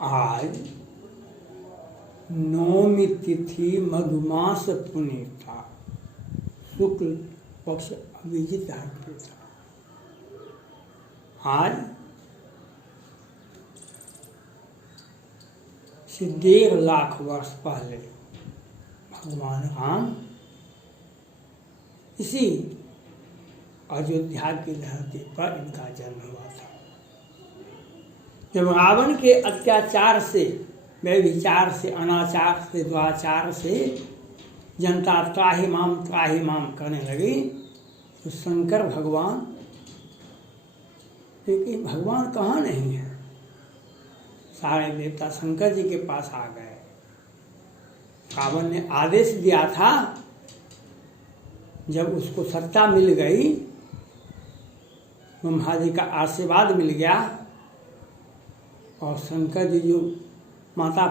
आज नवमी तिथि मधुमास पुनीता शुक्ल पक्ष अभिजित था। आज से 1.5 लाख वर्ष पहले भगवान राम इसी अयोध्या की धरती पर इनका जन्म हुआ था। जब रावण के अत्याचार से, व्यभिचार से, अनाचार से, दुराचार से जनता त्राहि माम करने लगी, तो शंकर भगवान, लेकिन भगवान कहाँ नहीं है। सारे देवता शंकर जी के पास आ गए। रावण ने आदेश दिया था, जब उसको सत्ता मिल गई, ब्रह्मा जी का आशीर्वाद मिल गया, और शंकर जी जो माता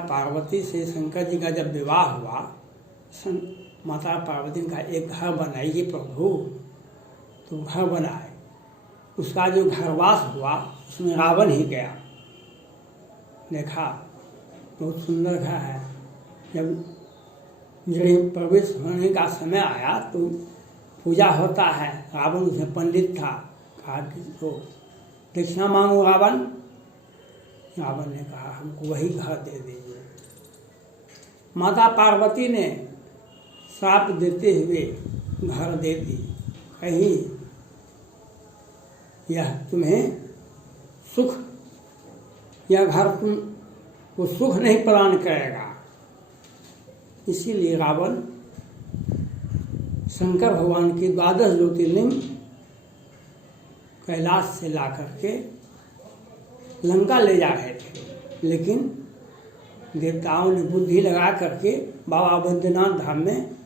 पार्वती से शंकर जी का जब विवाह हुआ, माता पार्वती का एक घर बनाइए प्रभु, तो घर बनाए। उसका जो घरवास हुआ उसमें रावण ही गया। देखा बहुत सुंदर घर है। जब प्रवेश होने का समय आया तो पूजा होता है। रावण उसमें पंडित था। कहा कि तो दक्षिणा मांगो रावण। रावण ने कहा हमको वही घर दे दीजिए। माता पार्वती ने श्राप देते हुए घर दे दी। कहीं यह तुम्हें सुख, यह घर तुमको सुख नहीं प्रदान करेगा। इसीलिए रावण शंकर भगवान की 12 ज्योतिर्लिंग कैलाश से ला करके लंका ले जा रहे थे, लेकिन देवताओं ने बुद्धि लगा करके बाबा बैद्यनाथ धाम में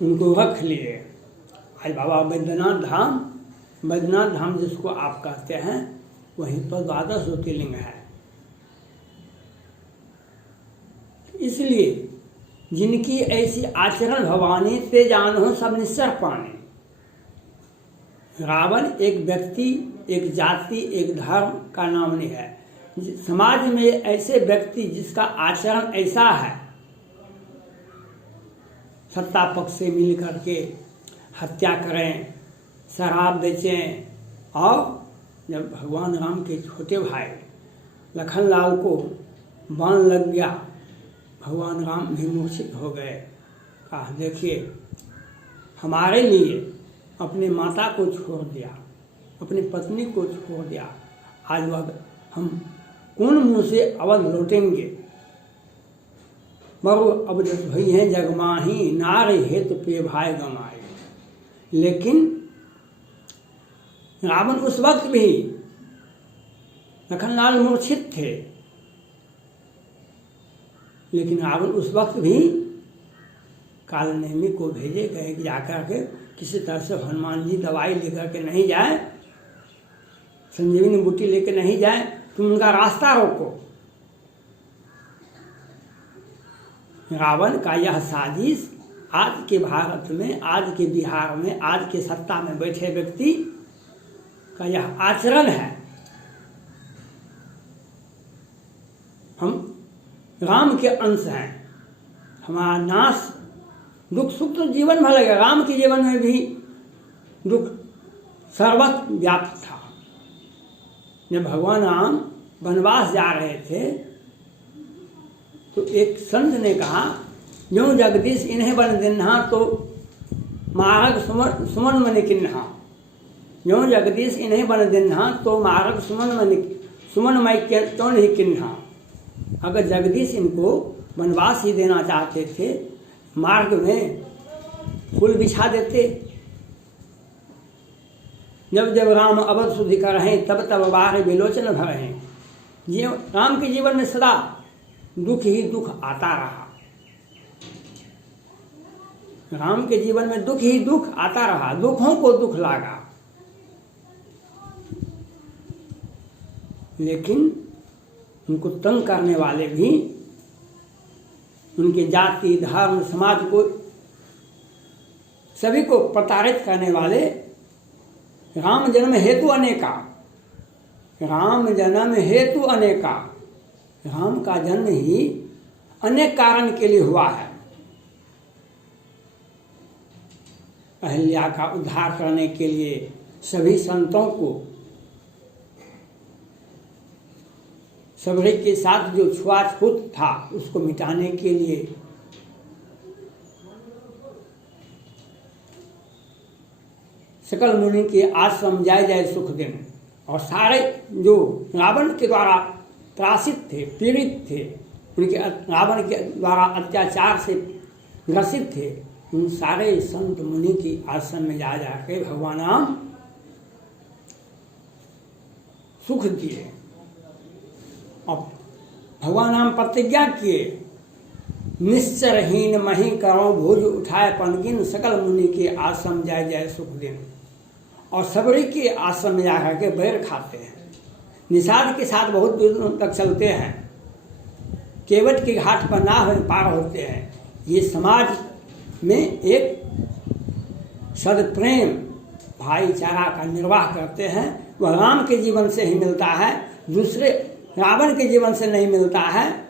उनको रख लिए। आज बाबा बैद्यनाथ धाम जिसको आप कहते हैं, वहीं पर 12 ज्योतिर्लिंग है। इसलिए जिनकी ऐसी आचरण भवानी ते जानो सब निस्सर पाने। रावण एक व्यक्ति, एक जाति, एक धर्म का नाम नहीं है। समाज में ऐसे व्यक्ति जिसका आचरण ऐसा है, सत्ता पक्ष से मिल करके हत्या करें, शराब बेचें, और जब भगवान राम के छोटे भाई लखनलाल को बाण लग गया, भगवान राम भी मूर्छित हो गए। कहा देखिए, हमारे लिए अपनी माता को छोड़ दिया, अपनी पत्नी को छोड़ दिया, आज वह हम कौन मुँह से अवध लौटेंगे। मरु अवदत भई हैं जगमाही, नारी हेतु पे भाई गमाए। लेकिन रावण उस वक्त भी, लखनलाल मूर्छित थे, लेकिन रावण उस वक्त भी कालनेमी को भेजे गए कि जाकर के किसी तरह से हनुमान जी दवाई लेकर के नहीं जाए, संजीवनी बूटी लेकर नहीं जाए, तुम उनका रास्ता रोको। रावण का यह साजिश आज के भारत में, आज के बिहार में, आज के सत्ता में बैठे व्यक्ति का यह आचरण है। हम राम के अंश हैं। हमारा नाश, दुख सुख तो जीवन भर लगेगा। राम के जीवन में भी दुख सर्वत्र व्याप्त था। जब भगवान राम वनवास जा रहे थे, तो एक संत ने कहा, जो जगदीश इन्हें बन दिन्हा तो मारग सुमन मन किन्हा। जो जगदीश इन्हें बन दिन्हा तो मारग सुमन मई क्यों नहीं किन्हा। अगर जगदीश इनको वनवास ही देना चाहते थे, मार्ग में फूल बिछा देते। जब जब राम अवध सुधि कर रहे, तब तब बाहर विलोचन भर हैं। राम के जीवन में सदा दुख ही दुख आता रहा। राम के जीवन में दुख ही दुख आता रहा, दुखों को दुख लागा। लेकिन उनको तंग करने वाले भी, उनके जाति, धर्म, समाज को, सभी को प्रताड़ित करने वाले राम जन्म हेतु अनेका, राम जन्म हेतु अनेका, राम का जन्म ही अनेक कारण के लिए हुआ है। अहिल्या का उद्धार करने के लिए, सभी संतों को, सबरी के साथ जो छुआछूत था उसको मिटाने के लिए, सकल मुनि के आश्रम जाय जाय सुख दिन, और सारे जो रावण के द्वारा त्रासित थे, पीड़ित थे, उनके रावण के द्वारा अत्याचार से ग्रसित थे, उन सारे संत मुनि की आश्रम में जा जाके भगवान राम सुख दिए। और भगवान राम प्रतिज्ञा किए, निश्चरहीन मही करो भुज उठाए पनकिन, सकल मुनि के आश्रम जाय जाय सुख दिन। और सबरी के आश्रम में जाकर के बैर खाते हैं, निषाद के साथ बहुत दूर तक चलते हैं, केवट के घाट पर नाव में पार होते हैं। ये समाज में एक सदप्रेम भाईचारा का निर्वाह करते हैं। वह राम के जीवन से ही मिलता है, दूसरे रावण के जीवन से नहीं मिलता है।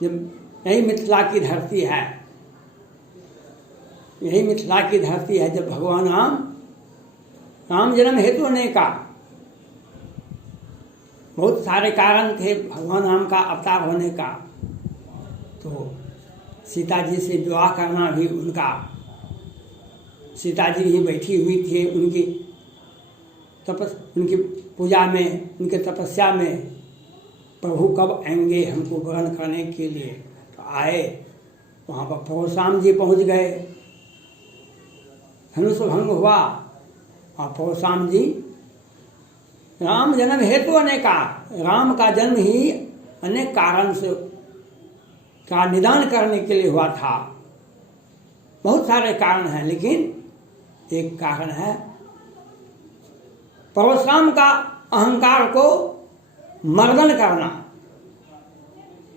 यही मिथिला की धरती है, यही मिथिला की धरती है। जब भगवान राम जन्म हेतु अनेका, बहुत सारे कारण थे भगवान राम का अवतार होने का। तो सीता जी से विवाह करना भी उनका, सीता जी ही बैठी हुई थी उनकी पूजा में, उनके तपस्या में, प्रभु कब आएंगे हमको ग्रहण करने के लिए। तो आए, वहाँ पर परशुराम जी पहुँच गए, धनुष भंग हुआ, और परशुराम जी, राम जन्म हेतु अनेका, राम का जन्म ही अनेक कारण से का निदान करने के लिए हुआ था। बहुत सारे कारण हैं, लेकिन एक कारण है परशुराम का अहंकार को मर्दन करना,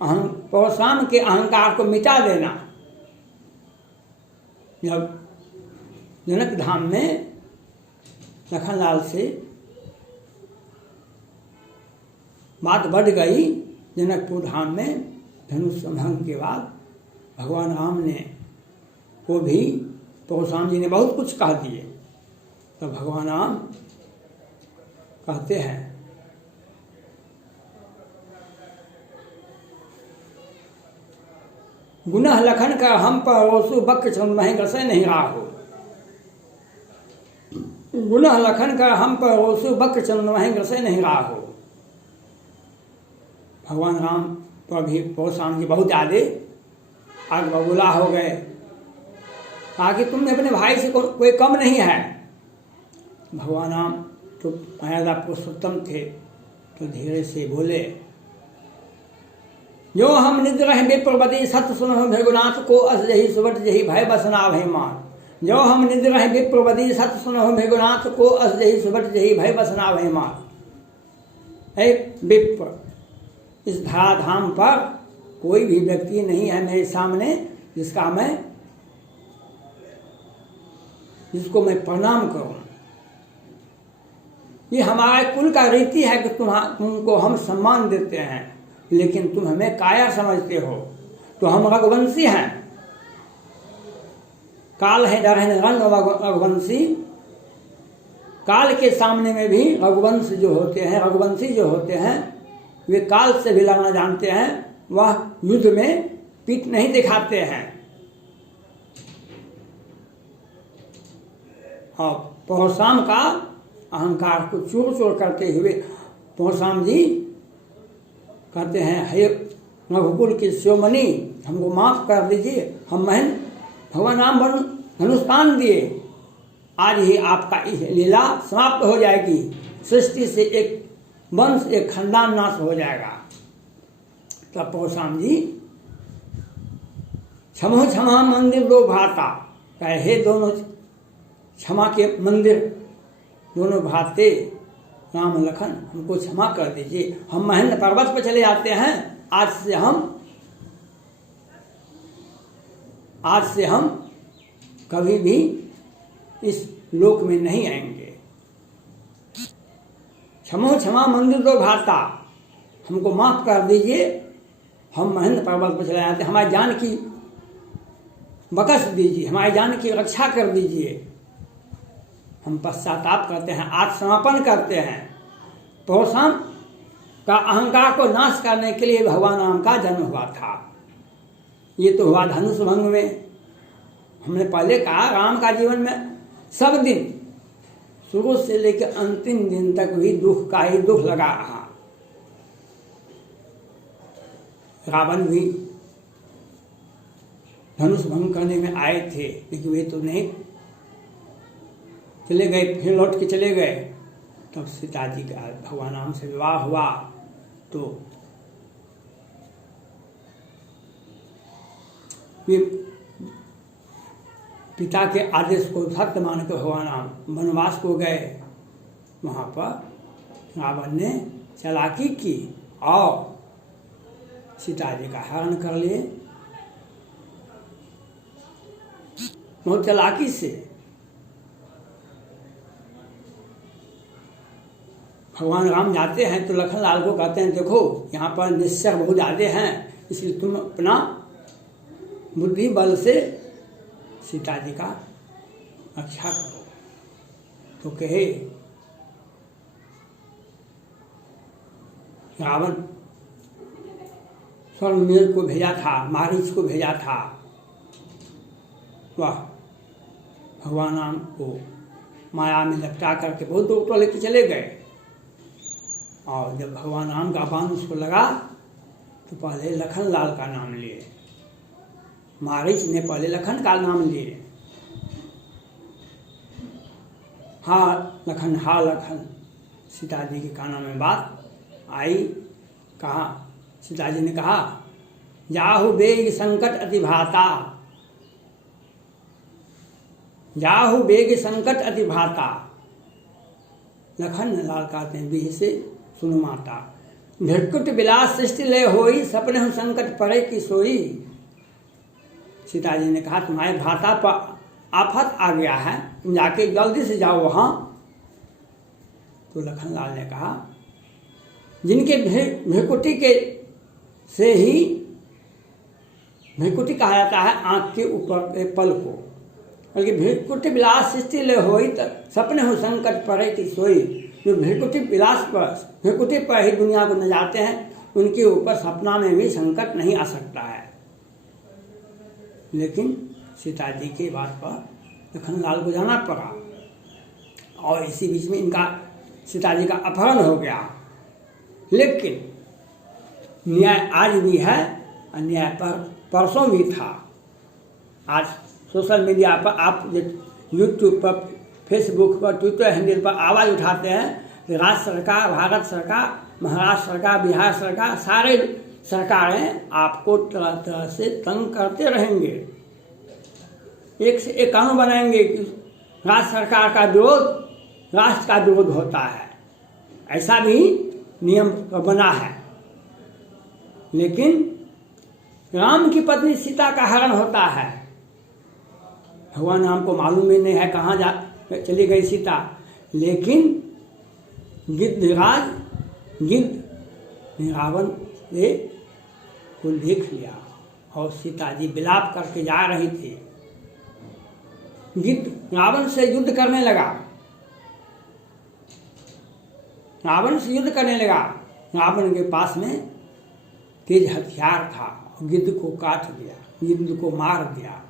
परशुराम के अहंकार को मिटा देना। जब जनक धाम में लखनलाल से बात बढ़ गई, जनकपुर धाम में धनुष संभंग के बाद भगवान राम ने को भी परशुराम जी ने बहुत कुछ कह दिए। तो भगवान राम कहते हैं, गुनह लखन का हम पर रोसु बक चंदमहि ग्रसै नहीं राहो, गुनह लखन का हम पर रोसु बक चंदमहि ग्रसै नहीं राहो। भगवान राम पर भी परशुराम जी बहुत ज़्यादा आग बबूला हो गए, कहा कि तुम अपने भाई से कोई कम नहीं है। भगवान राम तो मर्यादा पुरुषोत्तम थे, तो धीरे से बोले, जो हम निद्र रहे विप्रपति सत्य सुनो भृगुनाथ को, अस जही सुबट जही भय बसना भय मान। जो हम निद्र रहे विप्रपति सत्य सुनो भृगुनाथ को, अस जही सुबट जही भय बसना भय मान। एक विप्र, इस धराधाम पर कोई भी व्यक्ति नहीं है मेरे सामने जिसको मैं प्रणाम करूं। ये हमारे कुल का रीति है कि तुमको हम सम्मान देते हैं, लेकिन तुम हमें काया समझते हो। तो हम रघुवंशी हैं, काल है डर है रंग रघुवंशी। काल के सामने में भी रघुवंश जो होते हैं, रघुवंशी जो होते हैं, वे काल से भी लड़ना जानते हैं। वह युद्ध में पीठ नहीं दिखाते हैं। और परशुराम का अहंकार को चूर चूर करते हुए परशुराम जी कहते हैं, हे रघुकुल के शिरोमणि, हमको माफ कर दीजिए। हम महन भगवान राम धनुष्पान दिए, आज ही आपका इस लीला समाप्त हो जाएगी। सृष्टि से एक वंश, एक खानदान नाश हो जाएगा। तब परशुराम जी, क्षमो क्षमा मंदिर दो भ्राता, कहे हे दोनों क्षमा के मंदिर, दोनों भ्राते राम लखन, हमको क्षमा कर दीजिए। हम महेंद्र पर्वत पर चले जाते हैं। आज से हम कभी भी इस लोक में नहीं आएंगे। क्षमो क्षमा मंदिर तो भाता, हमको माफ कर दीजिए, हम महेंद्र पर्वत पर चले जाते, हमारी जान की बख्श दीजिए, हमारी जान की रक्षा कर दीजिए। हम पश्चाताप करते हैं, आत्मसमर्पण करते हैं। पौषण का अहंकार को नाश करने के लिए भगवान राम का जन्म हुआ था। ये तो हुआ धनुष भंग में। हमने पहले कहा राम का जीवन में सब दिन शुरू से लेकर अंतिम दिन तक भी दुख का ही दुख लगा रहा। रावण भी धनुष भंग करने में आए थे, लेकिन वे तो नहीं चले गए, फिर लौट के चले गए। तब सीता जी का भगवान राम से विवाह हुआ तो वे पिता के आदेश को सत्य मान कर भगवान राम वनवास को गए। वहाँ पर रावण ने चालाकी की और सीता जी का हरण कर लिए, बहुत चालाकी से। भगवान राम जाते हैं तो लखन लाल को कहते हैं, देखो यहाँ पर निश्चय बहुत ज़्यादा हैं, इसलिए तुम अपना बुद्धि बल से सीता जी का रक्षा करो। तो कहे रावण स्वर्णमेल को भेजा था, मारीच को भेजा था, वह भगवान राम को माया में लपटा करके बहुत दूर तो लेके चले गए। और जब भगवान राम का बाण उसको लगा तो पहले लखन लाल का नाम लिए, मारीच ने पहले लखन का नाम लिए। हाँ लखन, हाँ लखन, सीता जी के कानों में बात आई। कहा, सीता जी ने कहा, जाहु बेग संकट अति भाता, जाहु बेग संकट अति भाता। लखन लाल कहते हैं, बीह से सुनो माता, भिटकुट बिलास सृष्टि लय होई, सपने हूँ संकट पड़े की सोई। सीता जी ने कहा, तुम्हारे भाता पर आफत आ गया है, तुम जाके जल्दी से जाओ वहाँ। तो लखन लाल ने कहा, जिनके भिकुटी के से ही, भिकुटी कहा जाता है आँख के ऊपर पल को, बल्कि भिकुटी बिलास सृष्टि ले होई सपने हो संकट पड़े की सोई। जो भिकुटी बिलास पर, भिकुटी पर ही दुनिया को न जाते हैं, उनके ऊपर सपना में भी संकट नहीं आ सकता है। लेकिन सीता जी के बात पर लखन लाल को जाना पड़ा और इसी बीच में इनका सीता जी का अपहरण हो गया। लेकिन न्याय आज भी है, अन्याय पर परसों भी था। आज सोशल मीडिया पर आप यूट्यूब पर, फेसबुक पर, ट्विटर हैंडल पर आवाज़ उठाते हैं कि राज्य सरकार, भारत सरकार, महाराष्ट्र सरकार, बिहार सरकार, सारे सरकारें आपको तरह तरह से तंग करते रहेंगे। एक से एक कानून बनाएंगे कि राज्य सरकार का विरोध राष्ट्र का विरोध होता है, ऐसा भी नियम बना है। लेकिन राम की पत्नी सीता का हरण होता है, भगवान राम को मालूम ही नहीं है कहाँ जा चली गई सीता। लेकिन गिद्धराज गिद्ध ने रावण से को देख लिया और सीता जी विलाप करके जा रही थी। गिद्ध रावण से युद्ध करने लगा, रावण से युद्ध करने लगा। रावण के पास में तेज हथियार था, गिद्ध को काट दिया, गिद्ध को मार दिया।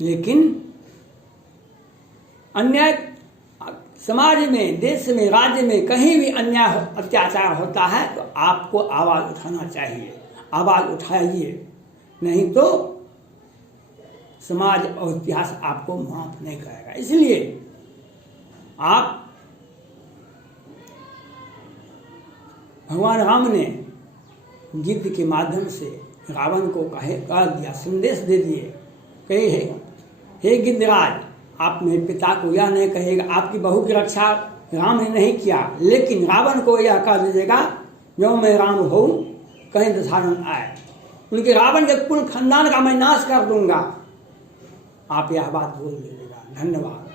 लेकिन अन्याय समाज में, देश में, राज्य में कहीं भी अन्याय अत्याचार होता है तो आपको आवाज़ उठाना चाहिए, आवाज़ उठाइए, नहीं तो समाज और इतिहास आपको माफ नहीं करेगा। इसलिए आप, भगवान राम ने गिद्ध के माध्यम से रावण को कह दिया, संदेश दे दिए, कहे हे गिद्धराज, आप मेरे पिता को यह नहीं कहेगा, आपकी बहू की रक्षा राम ने नहीं किया, लेकिन रावण को यह कह दीजिएगा, जो मैं राम हूँ कहीं दशानन आए। उनके रावण के कुल खानदान का मैं नाश कर दूंगा। आप यह बात बोल दीजिएगा। धन्यवाद।